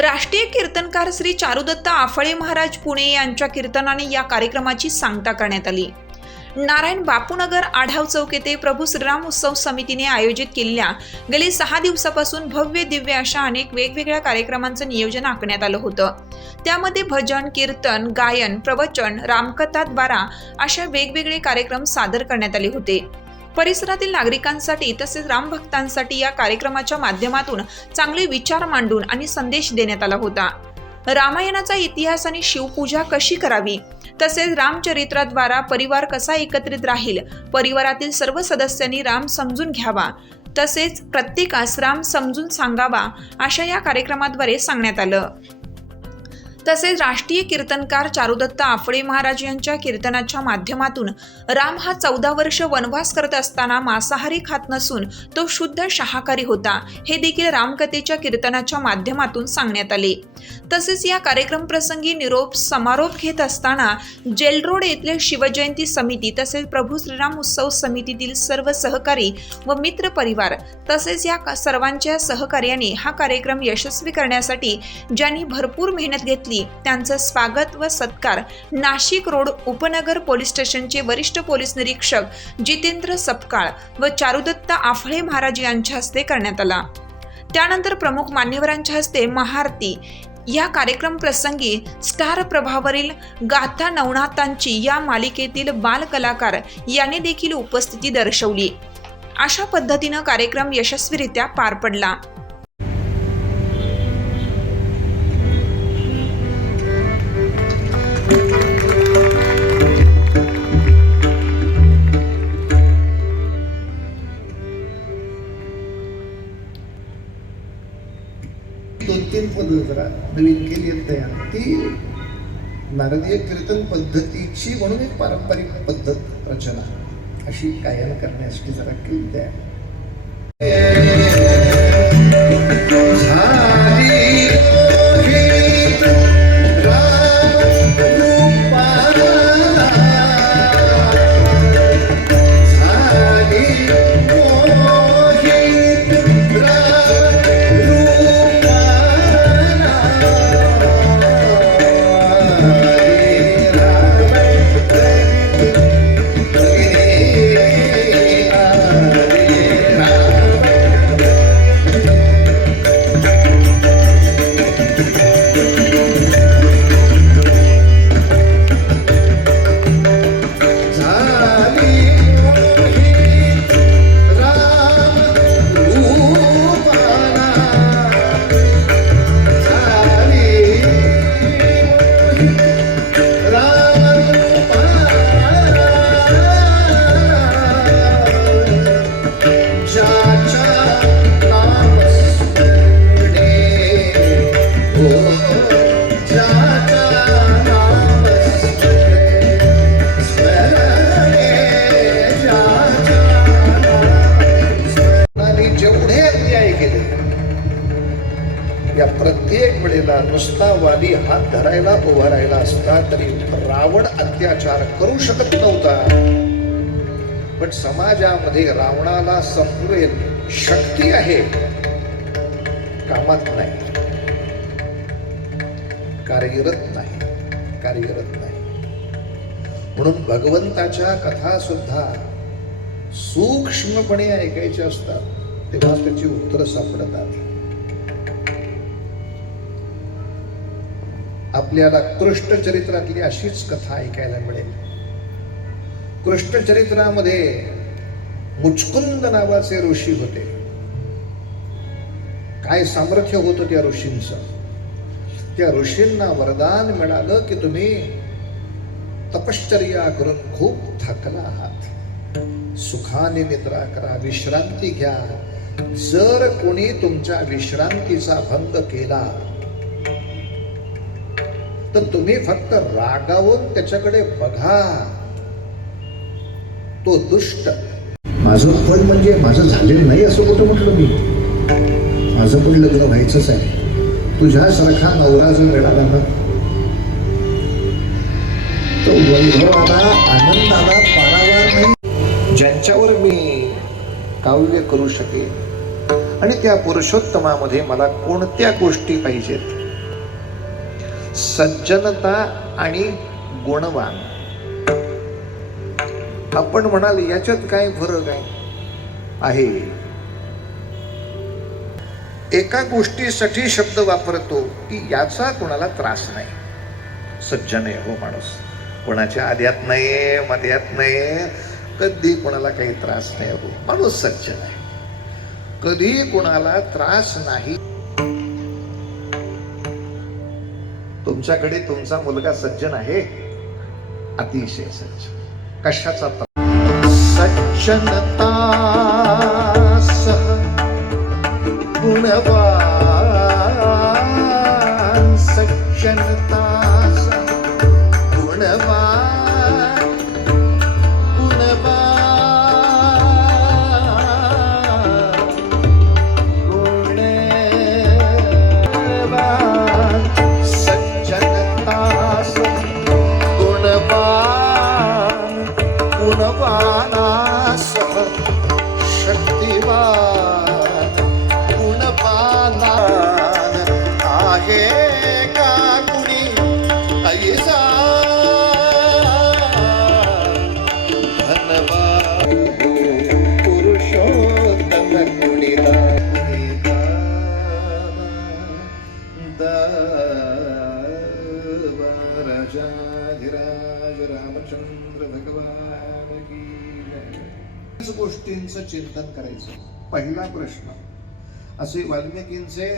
राष्ट्रीय कीर्तनकार श्री चारुदत्त आफळे महाराज पुणे यांच्या कीर्तनाने या कार्यक्रमाची सांगता करण्यात आली. नारायण बापूनगर आढाव चौक येथे प्रभू श्रीराम उत्सव समितीने आयोजित केलेल्या गेली सहा दिवसापासून भव्य दिव्य अशा अनेक वेगवेगळ्या कार्यक्रमांचं नियोजन आखण्यात आलं होतं. त्यामध्ये भजन कीर्तन गायन प्रवचन रामकथाद्वारा अशा वेगवेगळे कार्यक्रम सादर करण्यात आले होते. परिसरातील नागरिकांसाठी तसेच रामभक्तांसाठी या कार्यक्रमाच्या माध्यमातून चांगले विचार मांडून आणि संदेश देण्यात आला होता. रामायणाचा इतिहास आणि शिवपूजा कशी करावी? तसेच रामचरित्राद्वारा परिवार कसा एकत्रित राहील? परिवारातील सर्व सदस्यांनी राम समजून घ्यावा. तसेच प्रत्येकास राम समजून सांगावा अशा या कार्यक्रमाद्वारे सांगण्यात आलं. तसेच राष्ट्रीय कीर्तनकार चारुदत्त आफळे महाराज यांच्या कीर्तनाच्या माध्यमातून राम हा चौदा वर्ष वनवास करत असताना मांसाहारी खात नसून तो शुद्ध शाकाहारी होता हे देखील रामकथेच्या कीर्तनाच्या माध्यमातून सांगण्यात आले. तसेच या कार्यक्रम प्रसंगी निरोप समारोप घेत असताना जेलरोड येथील शिवजयंती समिती तसेच प्रभू श्रीराम उत्सव समितीतील सर्व सहकारी व मित्र परिवार तसेच या सर्वांच्या सहकार्याने हा कार्यक्रम यशस्वी करण्यासाठी ज्यांनी भरपूर मेहनत घेतली त्यांचं स्वागत व सत्कार नाशिक रोड उपनगर पोलीस स्टेशनचे वरिष्ठ पोलीस निरीक्षक जितेंद्र सपकाळ व चारुदत्त आफळे महाराज यांच्या हस्ते करण्यात आला. त्यानंतर प्रमुख मान्यवरांच्या हस्ते महाआरती. या कार्यक्रम प्रसंगी स्टार प्रभावरील गाथा नवनाथांची या मालिकेतील बालकलाकार यांनी देखील उपस्थिती दर्शवली. अशा पद्धतीनं कार्यक्रम यशस्वीरित्या पार पडला. दोन जरा नवीन केली आहेत तयार ती नारदीय कीर्तन पद्धतीची म्हणून एक पारंपरिक पद्धत रचना. अशी गायन करण्यासाठी जरा केली तयार प्रत्येक नुसता वाली हात धरायला उभारायला असता तरी रावण अत्याचार करू शकत नव्हता. पण समाजामध्ये रावणाला संपवेल शक्ती आहे. कामात नाही. कार्यरत नाही. कार्यरत नाही. म्हणून भगवंताच्या कथा सुद्धा सूक्ष्मपणे ऐकायच्या असतात. तेव्हा त्याची उत्तरं सापडतात. आपल्याला कृष्ण चरित्रातली अशीच कथा ऐकायला मिळेल. कृष्ण चरित्रामध्ये मुचकुंद नावाचे ऋषी होते. काय सामर्थ्य होतं त्या ऋषींचं? त्या ऋषींना वरदान मिळालं की तुम्ही तपश्चर्या करून खूप थकला आहात. सुखाने निद्रा करा विश्रांती घ्या. जर कोणी तुमच्या विश्रांतीचा भंग केला तर तुम्ही फक्त रागावून त्याच्याकडे बघा. तो दुष्ट. माझं फळ म्हणजे माझं झालेलं नाही असं कुठं म्हटलं मी? माझं पण लग्न व्हायचंच आहे. तुझ्यासारखा नवरा जर मिळाला ना? तो वैभवाला आनंदाला पारावार नाही. ज्यांच्यावर मी काव्य करू शकेन. आणि त्या पुरुषोत्तमामध्ये मला कोणत्या गोष्टी पाहिजेत? सज्जनता आणि गुणवान. आपण म्हणाल याच्यात काय फरक आहे? एका गोष्टीसाठी शब्द वापरतो की याचा कोणाला त्रास नाही. सज्जन आहे हो माणूस. कोणाच्या आद्यात नाही मध्यात नाही कधी कोणाला काही त्रास नाही हो. माणूस सज्जन आहे. कधी कोणाला त्रास नाही. तुमच्याकडे तुमचा मुलगा सज्जन आहे? अतिशय सज्जन. कशाचा सज्जनता सह गुणवा गुणवानासह शक्तिवान गुणवानान आहे चिंतन करायचं. पहिला प्रश्न असे वाल्मिकींचे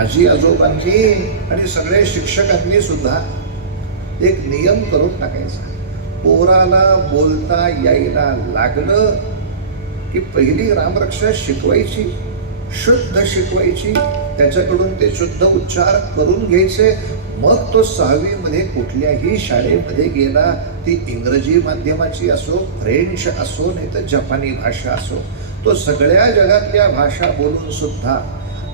आजी आजोबांनी आणि सगळ्या शिक्षकांनी सुद्धा एक नियम करून टाकायचा. पोराला बोलता यायला लागलं की पहिली रामरक्षा शिकवायची शुद्ध शिकवायची त्याच्याकडून ते शुद्ध उच्चार करून घ्यायचे. मग तो सहावीमध्ये कुठल्याही शाळेमध्ये गेला ती इंग्रजी माध्यमाची असो फ्रेंच असो नाही तर जपानी भाषा असो तो सगळ्या जगातल्या भाषा बोलून सुद्धा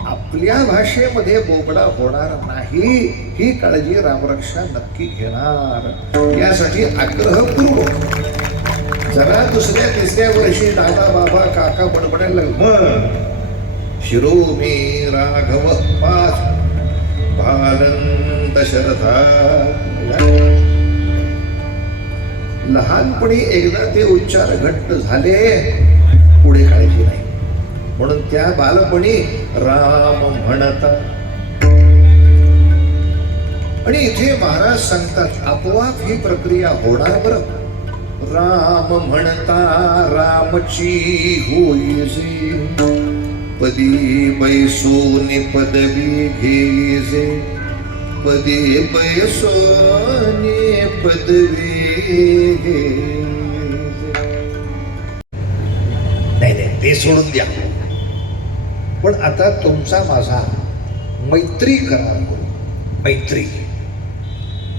आपल्या भाषेमध्ये बोबडा होणार नाही ही काळजी रामरक्षा नक्की घेणार. यासाठी आग्रहपूर्वक जरा दुसऱ्या तिसऱ्या वर्षी दादा बाबा काका बडबडायला मग शिरो मी राघव पाच. भालंत शरथा. लहानपणी एकदा ते उच्चार घट्ट झाले पुढे काळजी नाही. म्हणून त्या बालपणी राम म्हणता. आणि इथे महाराज सांगतात आपोआप ही प्रक्रिया होणार बरं. राम म्हणता रामची होईजे पदी बैसोनी पदवी घेईजे पदी बैसोनी पदवी घे नाही नाही ते सोडून द्या. पण आता तुमचा माझा मैत्री करार करू. मैत्री.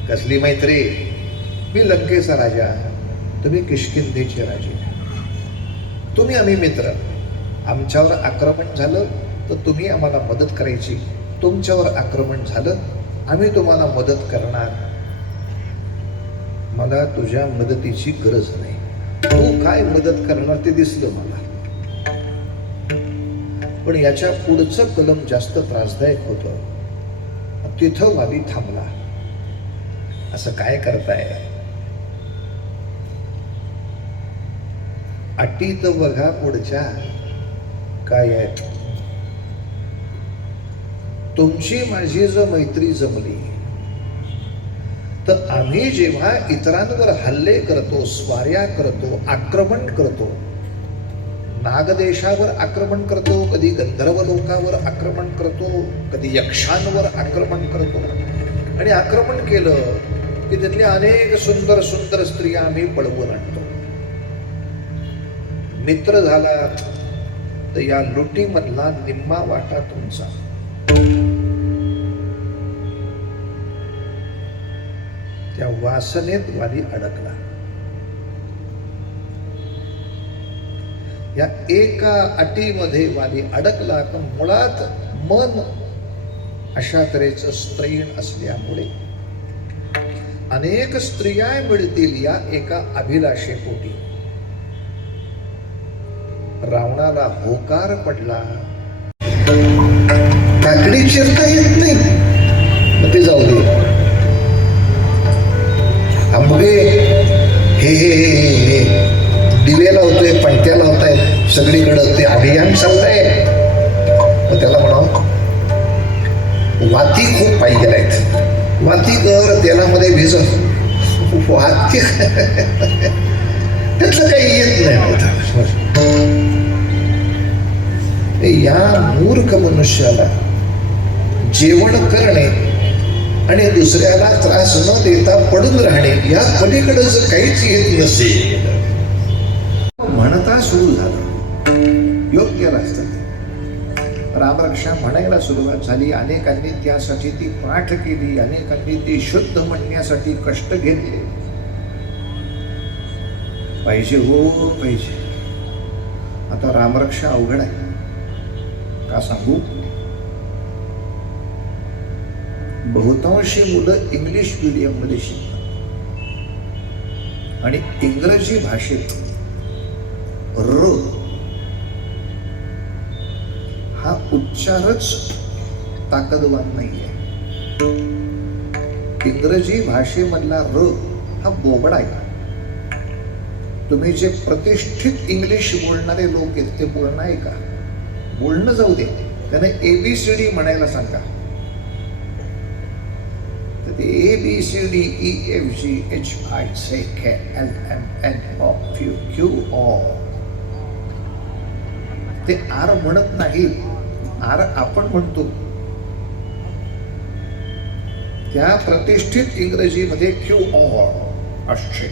कसली मैत्री? मी लंकेचा राजा तुम्ही किष्किंधेचे राजे. तुम्ही आम्ही मित्र. आमच्यावर आक्रमण झालं तर तुम्ही आम्हाला मदत करायची. तुमच्यावर आक्रमण झालं आम्ही तुम्हाला मदत करणार. मला तुझ्या मदतीची गरज नाही. तू काय मदत करणार ते दिसलं मला. पण याच्या पुढचं कलम जास्त त्रासदायक होतं. तिथं वादी थांबला. असं काय करताय? अटी तर बघा पुढच्या काय आहेत. तुमची माझी जर मैत्री जमली तर आम्ही जेव्हा इतरांवर हल्ले करतो स्वार्या करतो आक्रमण करतो नागदेशावर आक्रमण करतो कधी गंधर्व लोकावर आक्रमण करतो कधी यक्षांवर आक्रमण करतो. आणि आक्रमण केलं की त्यातल्या अनेक सुंदर सुंदर स्त्रिया आम्ही पळवून आणतो. मित्र झाला तर या लुटीमधला निम्मा वाटा तुमचा. त्या वासनेत वाली अडकला. या एका अटीमध्ये वाली अडकला तर मुळात मन अशा तऱ्हेचं स्त्रीण असल्यामुळे. अनेक स्त्रिया मिळतील या एका अभिलाषेपोटी. रावणाला होकार पडला. काकडी चिरता येत नाही. मग ते जाऊ दे. आंबे हे हे हे. सगळीकडं ते अभियान चाललंय मग त्याला म्हणावं वाती खूप पाहिजे आहेत. वाती कर तेलामध्ये भिजत वाती? त्यातलं काही येत नाही या मूर्ख मनुष्याला जेवण करणे आणि दुसऱ्याला त्रास न देता पडून राहणे या पलीकडे जर काहीच येत नसेल. म्हणता सुरू झालं. केला असता रामरक्षा म्हणायला सुरुवात झाली. अनेकांनी त्यासाठी ती पाठ केली. अनेकांनी ती शुद्ध म्हणण्यासाठी कष्ट घेतले. पाहिजे हो पाहिजे. आता रामरक्षा अवघड आहे. का सांगू? बहुतांशी मुलं इंग्लिश मीडियममध्ये शिकतात. आणि इंग्रजी भाषेत र उच्चारच ताकदवान नाही आहे इंग्रजी भाषेमधला र हा बोबडा आहे. तुम्ही जे प्रतिष्ठित इंग्लिश बोलणारे लोक आहेत ते बोलणं आहे का? बोलणं जाऊ दे. त्याने एबीसीडी म्हणायला सांगा. तर ते A B C D E F G H I say K L M N O Q Q O ते आर म्हणत नाही आर आपण म्हणतो. त्या प्रतिष्ठित इंग्रजीमध्ये क्यू ऑर असते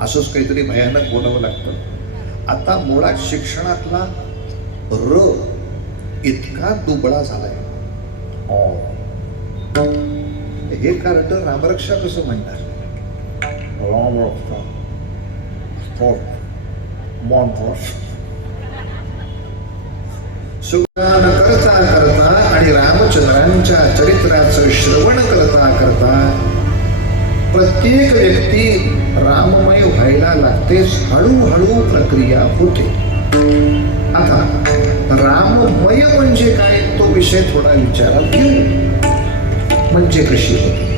असंच काहीतरी भयानक बोलावं लागतं. आता मुळात शिक्षणातला र इतका दुबळा झालाय. ऑ हे कारण रामरक्षा कसं म्हणणार? हो. मॉन्ट्रॉस सुगान करता करता आणि रामचंद्रांच्या चरित्राचं श्रवण करता करता प्रत्येक व्यक्ती राममय व्हायला लागतेच हळूहळू प्रक्रिया होते. आता राममय म्हणजे काय तो विषय थोडा विचारात घेऊ. म्हणजे कशी होते?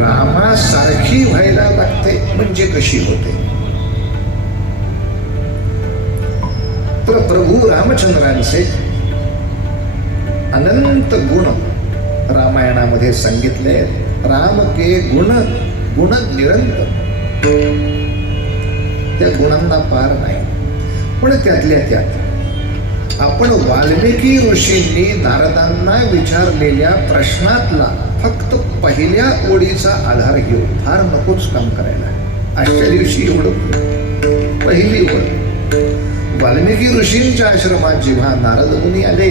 रामासारखी व्हायला लागते म्हणजे कशी होते? तर प्रभू रामचंद्रांचे अनंत गुण रामायणामध्ये सांगितले. राम के गुण गुण निरंतर. त्या गुणांना पार नाही. पण त्यातल्या त्यात आपण वाल्मिकी ऋषींनी नारदांना विचारलेल्या प्रश्नातला फक्त पहिल्या ओळीचा आधार घेऊ फार नकोच काम करायला. आजच्या दिवशी एवढं पहिली ओळ. वाल्मिकी ऋषींच्या आश्रमात जेव्हा नारद मुनी आले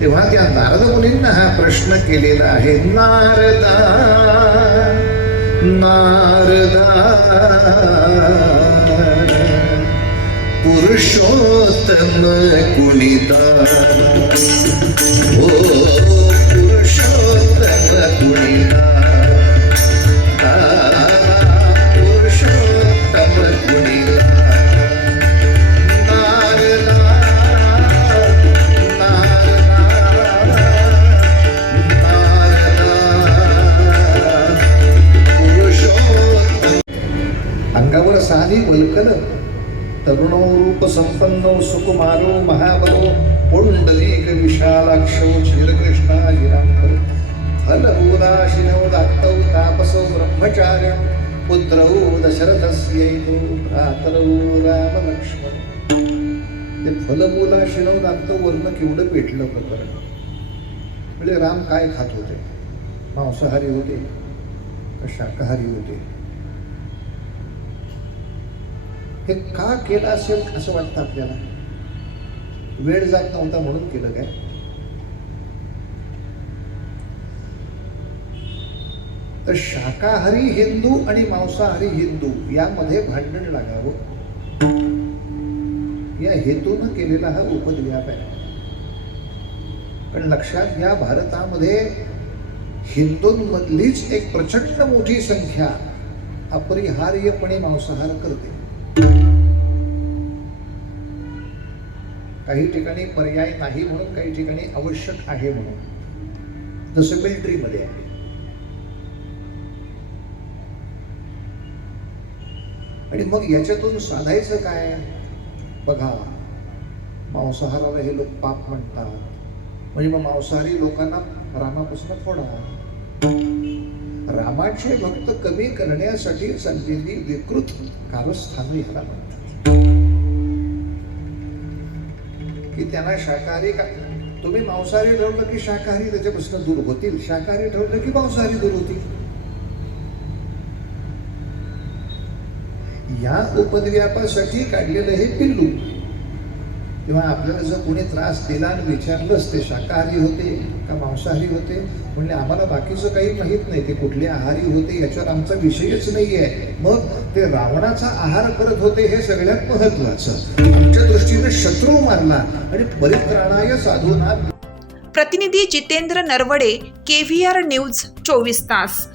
तेव्हा त्या नारद मुनींना हा प्रश्न केलेला आहे नारदा नारदा पुरुषोत्तम कुणिता। ओ पुरुषोत्तम कुणिता। अंगावर साधी वल्कल तरुणो रूप संपन्नो सुकुमारो महाबलो पुंडलीक विशालाक्षो श्रीकृष्णा गिरांकर फलभूदाशिनौ दात्तौ तापसौ ब्रह्मचार्य पुत्रौ दशरथस्यैतो भ्रातरौ रामलक्ष्मण। ते फलमूलाशिनौ दात्तौ वर्ण केवढं पेटलं प्रकरण? म्हणजे राम काय खात होते? मांसाहारी होते का शाकाहारी होते? हे का केलं असेल असं वाटतं आपल्याला? वेळ जात नव्हता म्हणून केलं काय? तर शाकाहारी हिंदू आणि मांसाहारी हिंदू यामध्ये भांडण लागावं. या हेतून केलेला हा उपद्व्याप आहे. पण लक्षात घ्या भारतामध्ये हिंदूंमधलीच एक प्रचंड मोठी संख्या अपरिहार्यपणे मांसाहार करते. काही ठिकाणी पर्याय नाही म्हणून काही ठिकाणी आवश्यक आहे म्हणून. जसं मिलिटरीमध्ये आहे. आणि मग याच्यातून साधायचं काय? बघा मांसाहाराला हे लोक पाप म्हणतात. म्हणजे मग मांसाहारी लोकांना रामापासून फोडा. रामाचे भक्त कमी करण्यासाठी चाललेली विकृत कारस्थानं याला म्हणतात की त्यांना शाकाहारी का तुम्ही मांसाहारी ठरवलं की शाकाहारी त्याच्यापासून दूर होतील. शाकाहारी ठरवलं की मांसाहारी दूर होतील. या उपद्व्यापासाठी काढलेलं हे पिल्लू तेव्हा आपल्याला जर कोणी त्रास दिला आणि विचारलंच ते शाकाहारी होते का मांसाहारी होते. म्हणले आम्हाला बाकीचं काही माहीत नाही. ते कुठले आहारी होते याच्यावर आमचा विषयच नाही आहे मग ते रावणाचा आहार करत होते हे सगळ्यात महत्वाचं आमच्या दृष्टीने शत्रू मारला आणि परित्राणाय साधूना प्रतिनिधी जितेंद्र नरवडे केव्हीआर न्यूज चोवीस तास.